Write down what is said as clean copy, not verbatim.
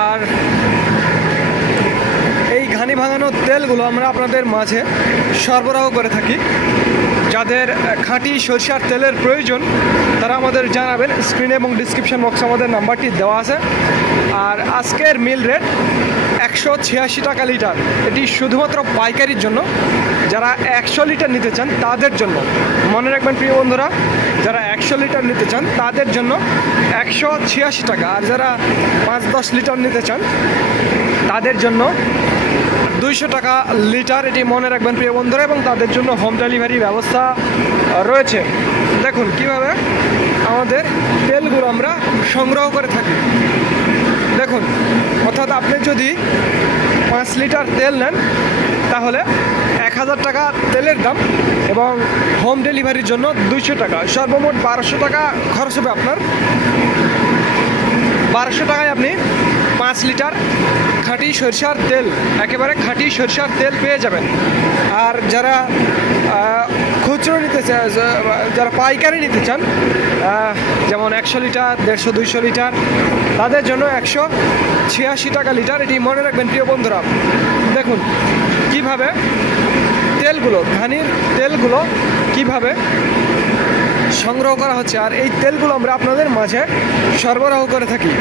আর এই ঘানি ভাঙানো তেলগুলো আমরা আপনাদের মাঝে সরবরাহ করে থাকি। যাদের খাঁটি সরিষার তেলের প্রয়োজন তারা আমাদের জানাবেন। স্ক্রিনে এবং ডিসক্রিপশন বক্সে আমাদের নাম্বারটি দেওয়া আছে। আর আজকের মিল রেট 186 টাকা লিটার। এটি শুধুমাত্র পাইকারির জন্য। যারা 100 লিটার নিতে চান তাদের জন্য মনে রাখবেন প্রিয় বন্ধুরা, যারা 100 লিটার নিতে চান তাদের জন্য 186 টাকা। আর যারা 5-10 লিটার নিতে চান তাদের জন্য 200 টাকা লিটার। এটি মনে রাখবেন প্রিয় বন্ধুরা, এবং তাদের জন্য হোম ডেলিভারি ব্যবস্থা রয়েছে। দেখুন কিভাবে আমাদের তেলগুলো আমরা সংগ্রহ করে থাকি। দেখুন, অর্থাৎ আপনি যদি 5 লিটার তেল নেন তাহলে 1000 টাকা তেলের দাম, এবং হোম ডেলিভারির জন্য 200 টাকা। সর্বমোট 1200 টাকা খরচ হবে আপনার। 1200 টাকায় আপনি 5 লিটার খাঁটি সরিষার তেল, একেবারে খাঁটি সরিষার তেল পেয়ে যাবেন। আর যারা খুচরো নিতে চান, যারা পাইকারি নিতে চান, যেমন 100 লিটার, 150-200 লিটার, তাদের জন্য 186 টাকা লিটার। এটি মনে রাখবেন প্রিয় বন্ধুরা। দেখুন কিভাবে তেলগুলো, ঘানির তেলগুলো কিভাবে সংগ্রহ করা হচ্ছে, আর এই তেলগুলো আমরা আপনাদের মাঝে সরবরাহ করে থাকি।